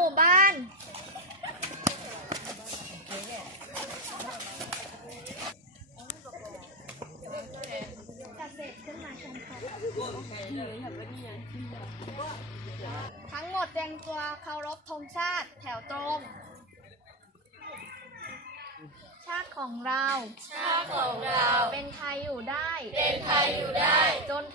มู่บ้าน ทั้งหมดเตรียมตัวเคารพธงชาติแถวตรง ชาติของเรา ชาติของเรา เป็นไทยอยู่ได้ เป็นไทยอยู่ได้จน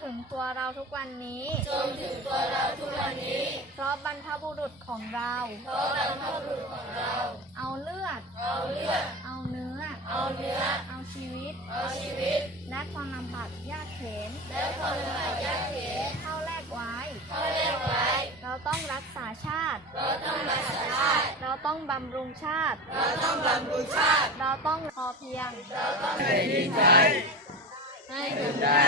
ถึงตัวเราทุกวันนี้ จนถึงตัวเราทุกวันนี้ เพราะบรรพบุรุษของเรา เพราะบรรพบุรุษของเรา เอาเลือด เอาเลือด เอาเนื้อ เอาเนื้อ เอาชีวิต เอาชีวิต และความลำบากยากเข็นและความลำบากยากเข็นเข้าแลกไว้ เข้าแลกไว้ เราต้องรักษาชาติ เราต้องรักษาชาติ เราต้องบำรุงชาติ เราต้องบำรุงชาติ เราต้องพอเพียง เราต้องให้ดีใจให้ถึงได้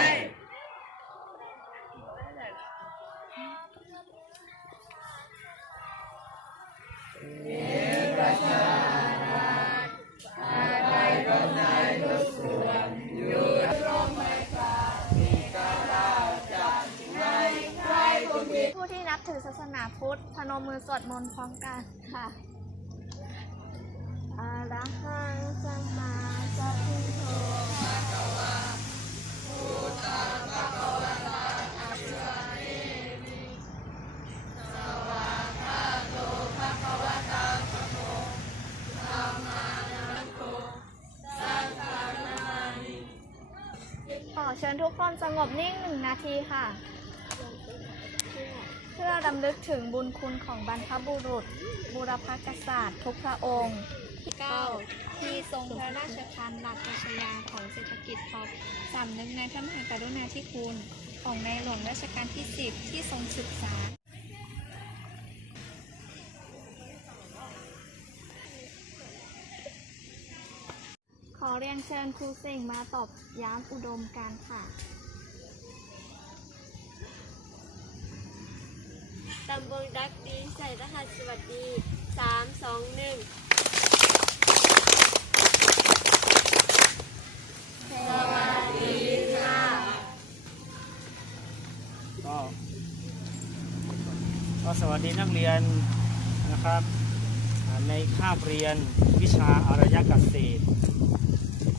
อศาสนาพุทธพนมมือสวดมนต์พร้อมกันค่ะอาระหังสัมมาสัมพุทโธภะกวาพุทธังะกวาตังอะระหะเตมิสวะคาโตภะกวาตางอะโมธรรมานุมโตสังฆานามิขอเชิญทุกคนสงบนิ่งหนึ่งนาทีค่ะ รำลึกถึงบุญคุณของบรรพบุรุษ บุรพกษัตริย์ทุกพระองค์ที่เก้าที่ทรงพระราชทานหลักปรัชญาของเศรษฐกิจพอสำนึกในพระมหากรุณาธิคุณของในหลวงรัชกาลที่ 10 ที่ทรงศึกษาขอเรียนเชิญครูเสิ่งมาตอบย้ำอุดมการค่ะ ตำบลดักดีใส่รหัสสวัสดีสามสองหนึ่งสวัสดีค่ะก็ก็สวัสดีนักเรียนนะครับ ในคาบเรียนวิชาอารยเกษตร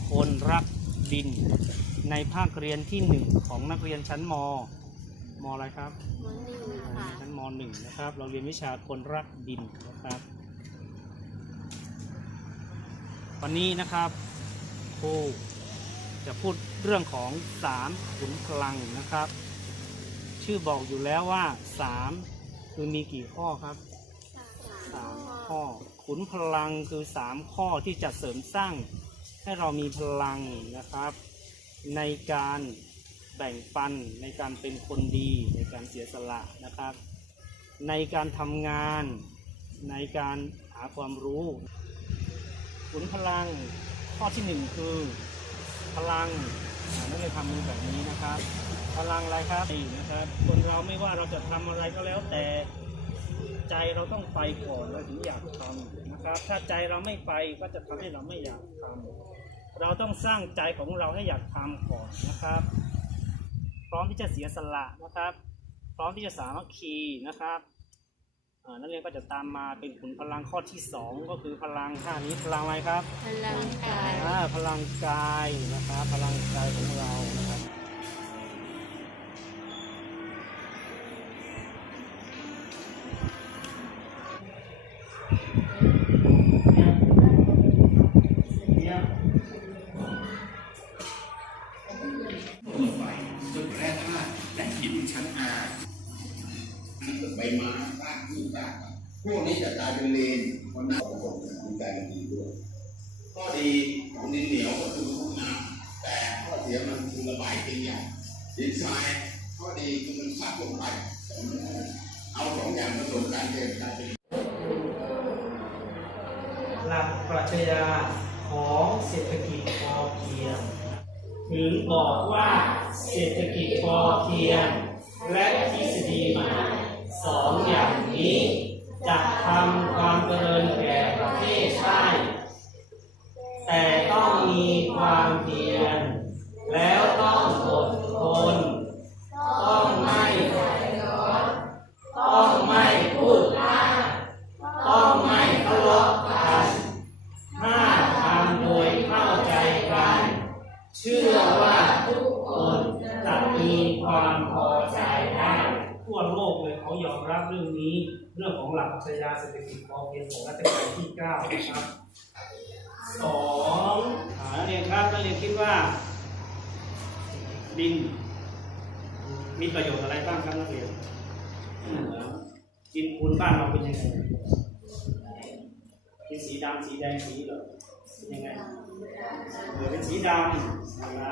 คนรักดิน ในภาคเรียนที่หนึ่งของนักเรียนชั้นม มอะไรครับมหนึ่งอ่าค่ะชั้นมหนึ่งนะครับ เราเรียนวิชาคนรักดินนะครับ วันนี้นะครับครูจะพูดเรื่องของสามขุนพลังนะครับ ชื่อบอกอยู่แล้วว่าสามคือมีกี่ข้อครับสามข้อ ขุนพลังคือสามข้อที่จะเสริมสร้างให้เรามีพลังนะครับ ในการ แบ่งปันในการเป็นคนดีในการเสียสละนะครับ ในการทำงานในการหาความรู้ขุนพลังข้อที่หนึ่งคือพลังอ่นเรียทำมือแบบนี้นะครับ พลังอะไรครับนี่นะครับ คนเราไม่ว่าเราจะทำอะไรก็แล้วแต่ใจเราต้องไปก่อนเราถึงอยากทำนะครับ ถ้าใจเราไม่ไปก็จะทำให้เราไม่อยากทำเราต้องสร้างใจของเราให้อยากทำก่อนนะครับ พร้อมที่จะเสียสละนะครับ พร้อมที่จะสามัคคีนะครับอ่านักเรียนก็จะตามมาเป็นขุนพลังข้อที่สองก็คือพลังท่านี้พลังอะไรครับ พลังกายอ่าพลังกายนะครับ พลังกายของเรานะครับ ดีคือมันซับลงไปเอาสองอย่างผสมกันเกิดกายเป็นหลักปรัชญาของเศรษฐกิจพอเพียง ถึงบอกว่าเศรษฐกิจพอเพียง และทฤษฎีใหม่สองอย่างนี้จะทำความเจริญแก่ประเทศได้แต่ต้องมีความเพียร ครับสองนักเรียนครับนักเรียนคิดว่า ดิน มีประโยชน์อะไรบ้างครับนักเรียนดินคูนบ้านเราเป็นยังไงเป็นสีดำสีแดงสีเหลืองเป็นยังไงเออเป็นสีดำนะ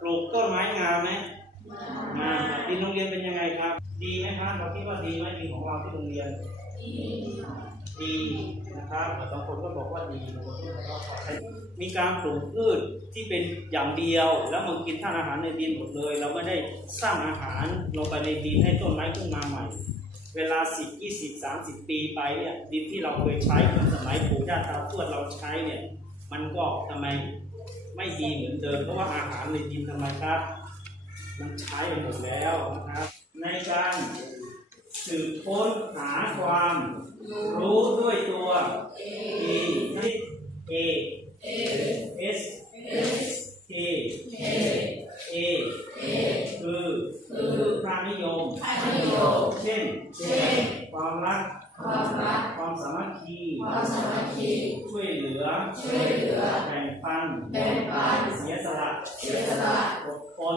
ปลูกต้นไม้งามไหมงามดินโรงเรียนเป็นยังไงครับ ดีไหมครับเราคิดว่าดีไหมดินของเราที่โรงเรียนดีีนะครับบางคนก็บอกว่าดีบางคนก็บอกว่าใช้มีการปลูกพืชที่เป็นอย่างเดียว แล้วมันกินธาตุอาหารในดินหมดเลย เราไม่ได้สร้างอาหารลงไปในดินให้ต้นไม้ขึ้นมาใหม่ เวลา 10 20 30 ปีไปเนี่ยดินที่เราเคยใช้เมื่อสมัยปู่ย่าตาทวดเราใช้เนี่ยมันก็ทำไมไม่ดีเหมือนเดิมเพราะว่าอาหารในดินทำไมครับมันใช้ไปหมดแล้วนะครับในการ สืบค้นหาความรู้ด้วยตัว E A S K A คือคือค่านิยม เช่น ความรัก ความสามัคคี ช่วยเหลือแบ่งปัน เสียสละอดทน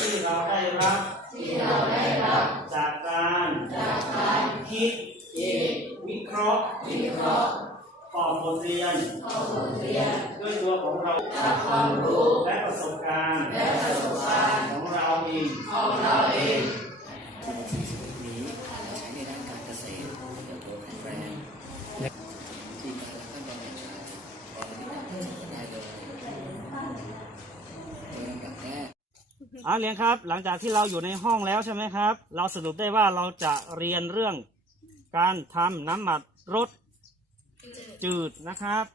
บบทเรียน ด้วยตัวของเราและประสบการณ์ของเราเองนี้ใช้ในด้านการเกษตรเติบโตแข็งแรงทีมงานและท่านบริหารได้เลยโดยลำดับแรกเอาเรียนครับ หลังจากที่เราอยู่ในห้องแล้วใช่ไหมครับ เราสรุปได้ว่าเราจะเรียนเรื่องการทำน้ำหมักรส จืดนะครับ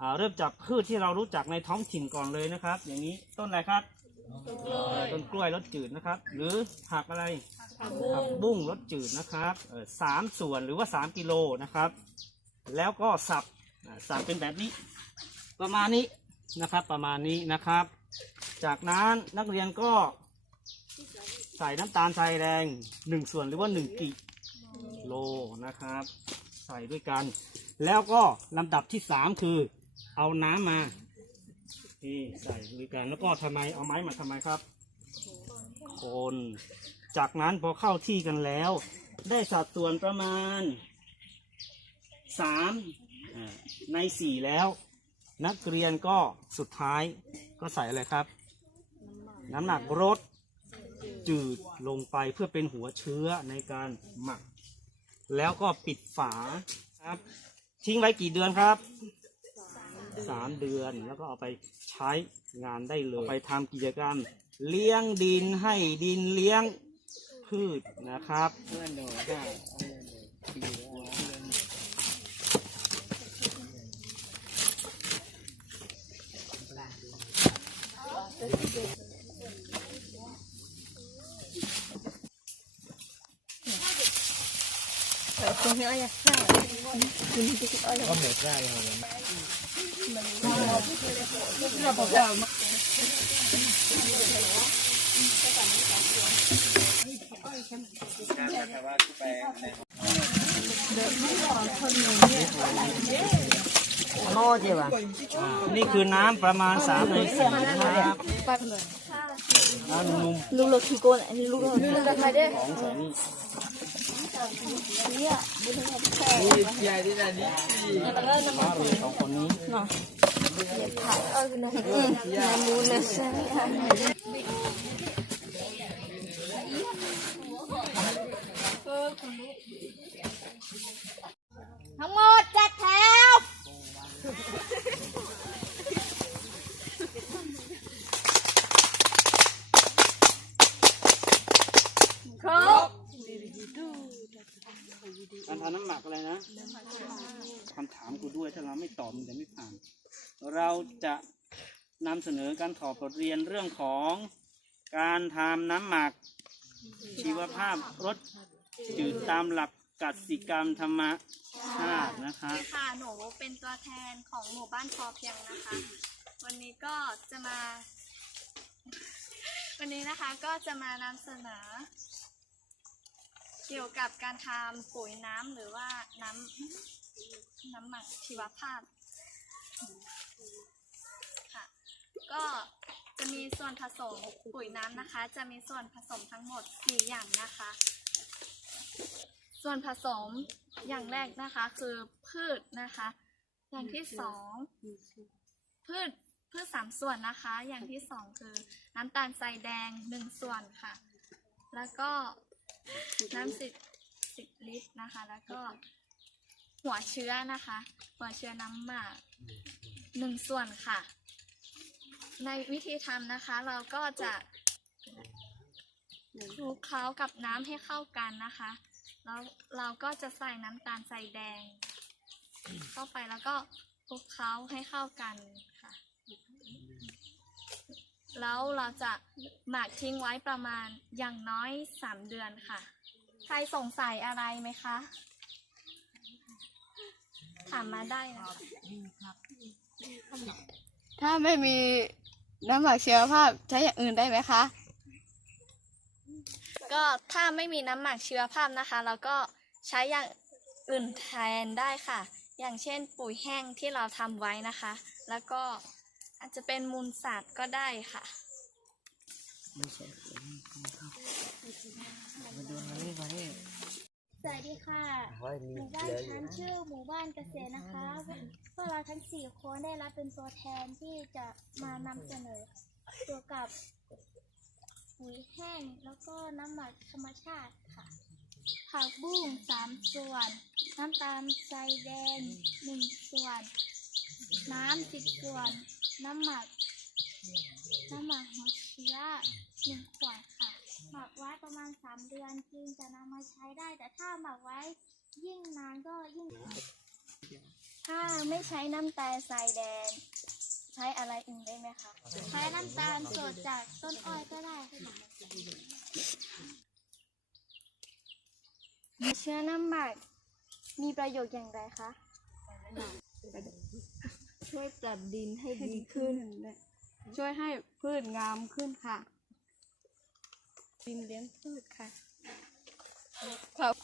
อ่าเริ่มจากพืชที่เรารู้จักในท้องถิ่นก่อนเลยนะครับ อย่างนี้ต้นอะไรครับต้นกล้วยรสจืดนะครับ หรือผักอะไรผักบุ้งรสจืดนะครับเอ่อสามส่วนหรือว่าสามกิโลนะครับ แล้วก็สับอ่าสับเป็นแบบนี้ ประมาณนี้นะครับประมาณนี้นะครับ จากนั้นนักเรียนก็ใส่น้ำตาลทรายแดงหนึ่งส่วนหรือว่าหนึ่งกิโลนะครับ ใส่ด้วยกัน แล้วก็ลำดับที่สามคือ เอาน้ำมานี่ใส่ด้วยกันแล้วก็ทำไมเอาไม้มาทำไมครับ คน จากนั้นพอเข้าที่กันแล้ว ได้สัดส่วนประมาณสามในสี่แล้ว นักเรียนก็สุดท้ายก็ใส่อะไรครับ น้ำหนักรสจืดลงไปเพื่อเป็นหัวเชื้อในการหมัก แล้วก็ปิดฝาครับ ทิ้งไว้กี่เดือนครับสามเดือนแล้วก็เอาไปใช้งานได้เลยไปทำกิจกรรม เลี้ยงดินให้ดินเลี้ยงพืชนะครับเพื่อนโดได้ ดีแล้วนี่คือน้ำประมาณสามในสี่นะครับน้ำนุ่มลูกเราขี้โกนอันนี้ลูกเราลูกเราใครได้ๆของ ใส่นี่ใหญ่ที่ไหนนี่ฟ้าเลยสองคนนี้เออนะนามูนะใช่ทั้งหมดจัดแถว ครบ การทำน้ำหมักอะไรนะคำถามกูด้วยถ้าเราไม่ตอบมันจะไม่ผ่าน เราจะ นำเสนอการถอดบทเรียนเรื่องของการทำน้ำหมักชีวภาพรสจืดตามหลักกสิกรรมธรรมชาตินะคะค่ะ หนูเป็นตัวแทนของหมู่บ้านพอเพียงนะคะ วันนี้ก็จะมา วันนี้นะคะก็จะมานำเสนอ เกี่ยวกับการทำปุ๋ยน้ำหรือว่าน้ำน้ำหมักชีวภาพ ก็จะมีส่วนผสมปุ๋ยน้ำนะคะ จะมีส่วนผสมทั้งหมด 4 อย่างนะคะ ส่วนผสมอย่างแรกนะคะคือพืชนะคะ อย่างที่สองพืชพืชสามส่วนนะคะ อย่างที่สองคือน้ำตาลทรายแดงหนึ่งส่วนค่ะ แล้วก็น้ำสิบสิบลิตรนะคะ แล้วก็หัวเชื้อนะคะ หัวเชื้อน้ำหมากหนึ่งส่วนค่ะ ในวิธีทำนะคะเราก็จะคลุกเคล้ากับน้ำให้เข้ากันนะคะ แล้วเราก็จะใส่น้ำตาลใส่แดง เข้าไปแล้วก็คลุกเคล้าให้เข้ากันค่ะ แล้วเราจะหมักทิ้งไว้ประมาณอย่างน้อยสามเดือนค่ะ ใครสงสัยอะไรไหมคะถามมาได้นะคะถ้าไม่มี น้ำหมักชีวภาพใช้อย่างอื่นได้ไหมคะ ก็ถ้าไม่มีน้ำหมักชีวภาพนะคะ เราก็ใช้อย่างอื่นแทนได้ค่ะ อย่างเช่นปุ๋ยแห้งที่เราทำไว้นะคะ แล้วก็อาจจะเป็นมูลสัตว์ก็ได้ค่ะ ไม่ใช่ ค่ะ หมู่บ้านฉันชื่อหมู่บ้านเกษตรนะคะพวกเราทั้งสี่คนได้รับเป็นตัวแทนที่จะมานำเสนอเกี่ยวกับปุ๋ยแห้งแล้วก็น้ำหมักธรรมชาติค่ะ ผักบุ้งสามส่วน น้ำตาลทรายแดงหนึ่งส่วน น้ำสิบส่วน น้ำหมัก น้ำหมักหัวเชื้อหนึ่งขวดค่ะ หมักไว้ประมาณสามเดือนจึงจะนำมาใช้ได้แต่ถ้าหมักไว้ยิ่งนานก็ยิ่ง ถ้าไม่ใช้น้ำตาลทรายแดง ใช้อะไรอื่นได้ไหมคะ ใช้น้ำตาลสดจากต้นอ้อยก็ได้ค่ะเชื้อน้ำหมักมีประโยชน์อย่างไรคะ ช่วยจัดดินให้ดีขึ้น ช่วยให้พืชงามขึ้นค่ะ ดินเลี้ยงพืชค่ะ ครับ